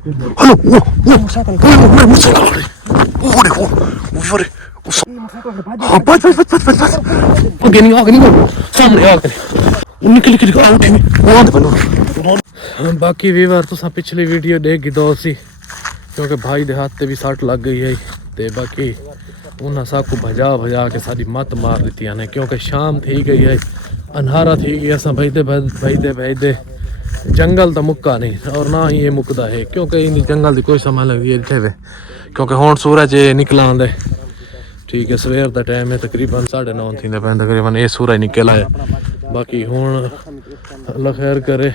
hello वो motorcycle वो देखो ऊपर हाँ बस बस बस बस बस बस आगे नहीं सामने आगे निकल निकल आउट ही वो आंदे बनो बाकी वीवर तो पिछली वीडियो देख गी दो सी क्योंकि भाई दे हाथ ते भी सट लग गई है ते बाकी उन्हें साकू भजा के सारी मत मार दी ने क्योंकि शाम थी गई है अंधारा थी गया असा भाईदे जंगल तो मुक्का नहीं और ना ही ये मुकदा है क्योंकि इन जंगल की कोई समय लगती है इतने क्योंकि हुण सूरज निकला आंदे ठीक है सवेर का टाइम है तकरीबन 9:30 थी पे तकरीबन ये सूरज निकल आया बाकी हुण अल्लाह खैर करे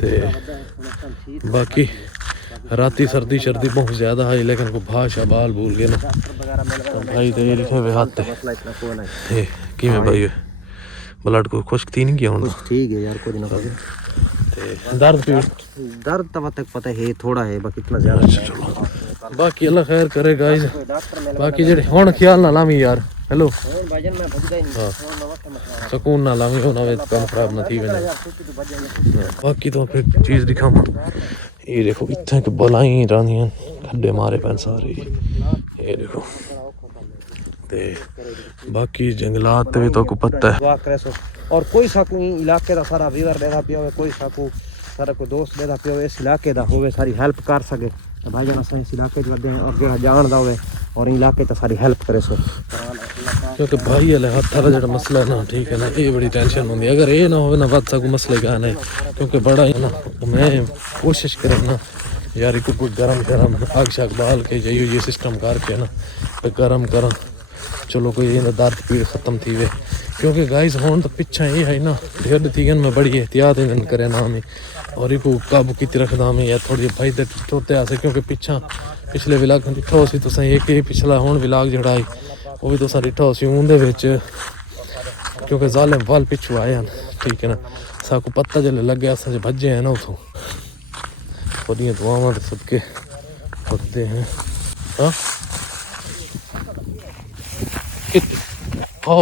ते बाकी राती सर्दी शर्दी बहुत ज़्यादा है लेकिन को भाषा बाल भूल गए ना तो भाई तो ये लिखे हुए हाथ कि मैं भाई ब्लड को खुश्क थी नहीं किया हूँ ठीक है यार कोई ना दर्द तब तक पता है थोड़ा है बाकी इतना ज़्यादा चलो बाकी अल्लाह खैर करे गाइस बाकी जेडे हुण ख्याल ना लावी यार हेलो सुकून ना लावी होना वे काम खराब ना थी वेना बाकी तो फिर चीज़ दिखाऊँ ये देखो इतने के बलाई रानियां खड्डे मारे पैन सारे ये देखो ते बाकी जंगलात भी तो को पता है और कोई साकू इलाके दा सारा वीवर देदा पिया होवे कोई साकू सारा को दोस्त देदा पिया होवे इस इलाके दा होवे सारी हेल्प कर सके तो भाई जान असां इस इलाके च वदे हैं और जेड़ा जानदा होवे और इलाके ता सारी हेल्प करे सो क्योंकि भाई वाले हाथ का जो मसला है ना ठीक है ना ये बड़ी टेंशन होंगी अगर ये ना हो ना बद सकूँ मसले का है क्योंकि बड़ा है ना मैं कोशिश करें ना यार को कोई गरम आग शाग बाल के जाइयो ये सिस्टम करके ना तो गरम करा चलो कोई दर्द पीड़ ख़त्म थी वे क्योंकि गाइस होन तो पिछा ये है ना ढेर थी मैं बड़ी एहतियात इन करे ना हमें और को काबू की रखदा हमें या थोड़ी भाई टोते आसे क्योंकि पिछा पिछले विलाग डिठो सी तुसें एक ही पिछला हुण विलाग जड़ा है वो भी तुसा डिठो सी उंदे विच क्योंकि जालिम वाल पिछू आए हैं ठीक है ना साकू पत्ता जल्ले लग गया अस भजे हैं ना उथों थोड़ियां दुआवां सदके होते हैं हाँ हाँ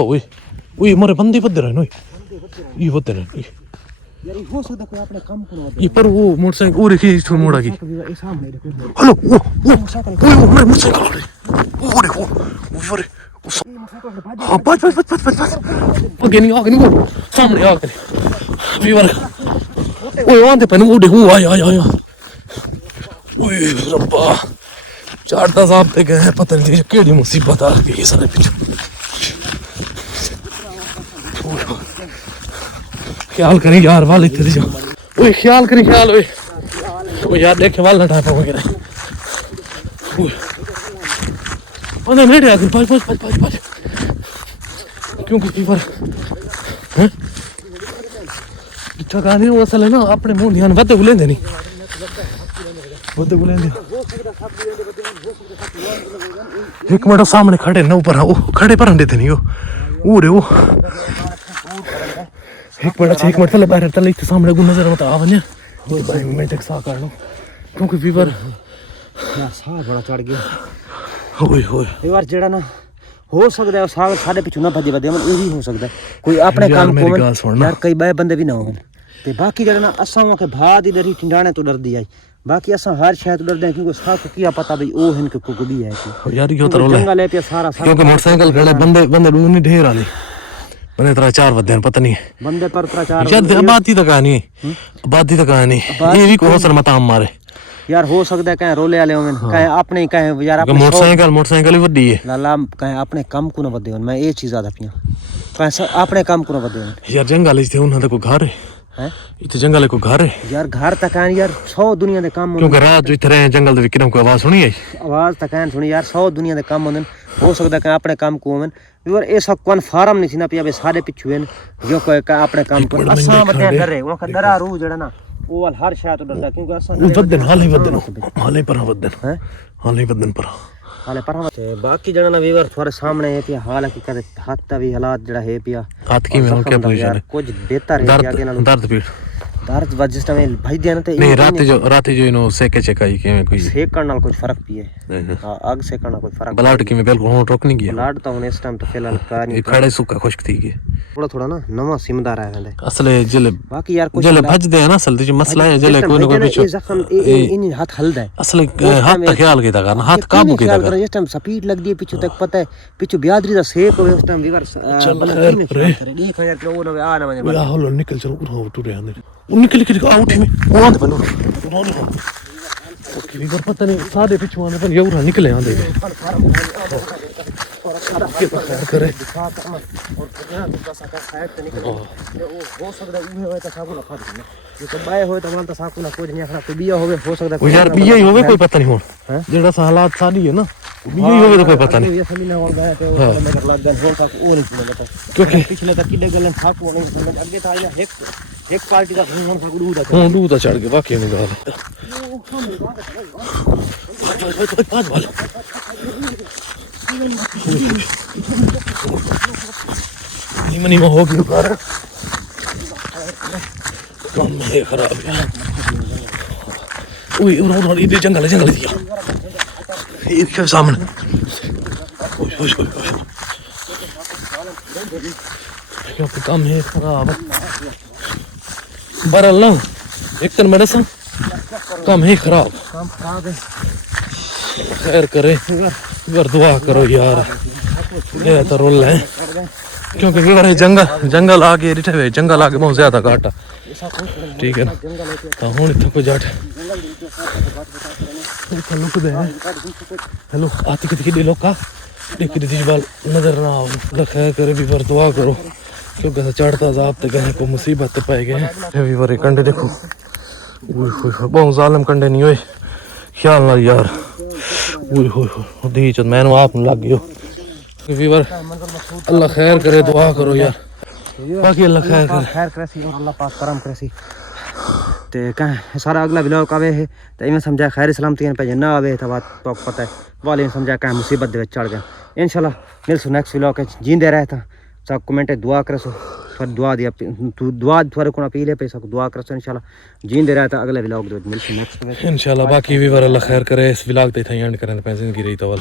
वही मोरे बंदे बदे रहे ये बदे रहे यार हो सकता कोई अपने काम को ये पर वो मोटरसाइकिल और एक ही मोड़ा की सामने देखो हेलो वो मोटरसाइकिल वो देखो ऊपर हाँ बस बस बस बस बस आगे नहीं सामने आगे वीवर ओए आंदे पन वो देखो आया ओए रब्बा चारता साहब पे गए पता नहीं केड़ी मुसीबत आ गई सारे पीछे ख्याल करें यार वाल इतने जाओ ओए ख्याल करें ख्याल ओए यार देखे वाल ना टाइप वगैरह ओए मेरे आगे पाँच क्योंकि फीवर हैं इतना गाने वो असल है ना अपने मुंह ध्यान वधे बुलेंदे नहीं वधे बुलेंदे एक मिनट सामने खड़े न ऊपर ओ खड़े पर देते नहीं वो रे वो एक मिनट पहले बाहर तले इतने सामने को नजर मत आवने भाई मैं तक सा कर लूं क्योंकि फीवर साह बड़ा चढ़ गया ओए होए फीवर जेड़ा ना हो सकता है साग साढ़े पिछू ना भजे बदे यही हो सकता है कोई अपने काम को यार कई बाय बंदे भी ना हो ते बाकी जेड़ा ना असां के भाद ही डरी ठिंडाने तो डरदी आई बाकी असां हर शय तो डरदे क्योंकि साग को किया पता भाई ओ हिन के को भी है यार यो तो रोला जंगल है पे सारा क्योंकि मोटरसाइकिल खड़े बंदे दूर नहीं ढेर आले बने तरह 4 बदे पता नहीं बंदे पर तरह 4 यार आबादी तक कहानी ये भी को सर मताम मारे यार हो सकता है कहीं रोले वाले होंगे कहीं अपने कहीं यार अपने मोटरसाइकिल ही वड्डी है लाला कहीं अपने काम को ना वदे मैं ये चीज ज्यादा पिया कहीं अपने काम को ना वदे यार जंगल थे उन्हां को घर है इथे जंगल को घर है यार घर तक यार 100 दुनिया दे काम क्योंकि रात जो इथे जंगल दे विक्रम को आवाज सुनी आई आवाज तक सुनी यार 100 दुनिया दे काम होंदे हो सकदा कहीं अपने काम को होवन यार ऐसा कन्फर्म नहीं थी ना पिया बे सारे पिछू हैं जो कोई अपने काम को असा बते डरे वो डरा रू जड़ा ना वो वाल हर शायद तो डरदा क्योंकि असा वदन हाले वदन पर हाले पर ते बाकी जणा ना वीवर थोड़े सामने है पिया हाल की करे हाथ ता भी हालात जड़ा है पिया हाथ की में क्या पोजीशन है कुछ बेहतर है आगे ना दर्द पीड़ दर्द वज जिस टाइम भाई देना ते नहीं रात जो इनो सेके चकाई के कोई सेकण नाल कुछ फर्क पिए हां आग सेकण नाल कोई फर्क ब्लड की में बिल्कुल हों रोक नहीं गया ब्लड तो इस टाइम तो फिलहाल का नहीं खड़े सुका खुश्क थी गए थोड़ा थोड़ा ना नवा सिमदा रहा है असले जले बाकी यार कुछ जले भज दे ना असल जो मसला है जले कोई ना कोई पीछे जख्म इन हाथ हल दे असले हाथ का ख्याल के करना हाथ काबू के कर इस टाइम स्पीड लग दी पीछे तक पता है पीछे बियादरी दा सेक होवे उस टाइम वीवर देख यार कि वो आ ना मजे या हलो निकल चलो उठो टू रे अंदर निकल के आ उठी में वो आंदे बनो ओके वीवर पता नहीं सादे पीछे आंदे पर यौरा निकले आंदे करे और तो साका साइड ते निकल हो सकदा उहे होए त साकू ना फट ये तो बाय होए त मन त साकू ना कोई नहीं खड़ा कोई बिया होवे हो सकदा यार बिया ही होवे कोई पता नहीं हुन जेड़ा सा हालात सादी है ना बिया ही होवे तो कोई पता नहीं ये सभी ना हो गया तो मेरे लग गन हो तक और नहीं पता क्योंकि पिछले तक किले गलन साकू नहीं आगे था एक पार्टी का हम साकू दूधा हां दूधा चढ़ के बाकी में गाल पांच वाला निमनी में हो गई कार काम है खराब है ओए उधर इधर जंगल दिया ये क्या सामने ओए क्या काम है खराब बरल ना एक तन मेरे सा काम है खराब है खैर करे इधर दुआ करो यार ये तो रोल है क्योंकि इधर जंगल आगे रिठे हुए जंगल आगे बहुत ज्यादा घाटा ठीक है ना तो हूँ इतना कोई जाट लुक दे हेलो आती कितनी लोग का कितनी बाल नजर ना आओ खैर करे भी पर दुआ करो क्योंकि चढ़ता जाप तो कहीं को मुसीबत पाए गए हैं भी कंडे देखो बहुत जालिम कंडे नहीं हुए ख्याल ना यार दी चल मैंने आप लग गयो वीवर अल्लाह खैर करे दुआ करो यार बाकी अल्लाह खैर करे और अल्लाह पाक करम करे ते कह सारा अगला व्लॉग आवे है तो इवें समझा खैर सलामती पे ना आवे तो बात तो पता है वाले समझा कह मुसीबत दे चढ़ गया इंशाल्लाह मिलसु नेक्स्ट व्लॉग जींदे रहे था सब कमेंट दुआ करे सो पर दुआ दिया तू दुआ थोड़े को अपील है पैसा को दुआ करे सो इंशाल्लाह जींदे रहे था अगले व्लॉग दे मिलसु नेक्स्ट इंशाल्लाह बाकी वीवर अल्लाह खैर करे इस व्लॉग पे था एंड करने पे जिंदगी रही तो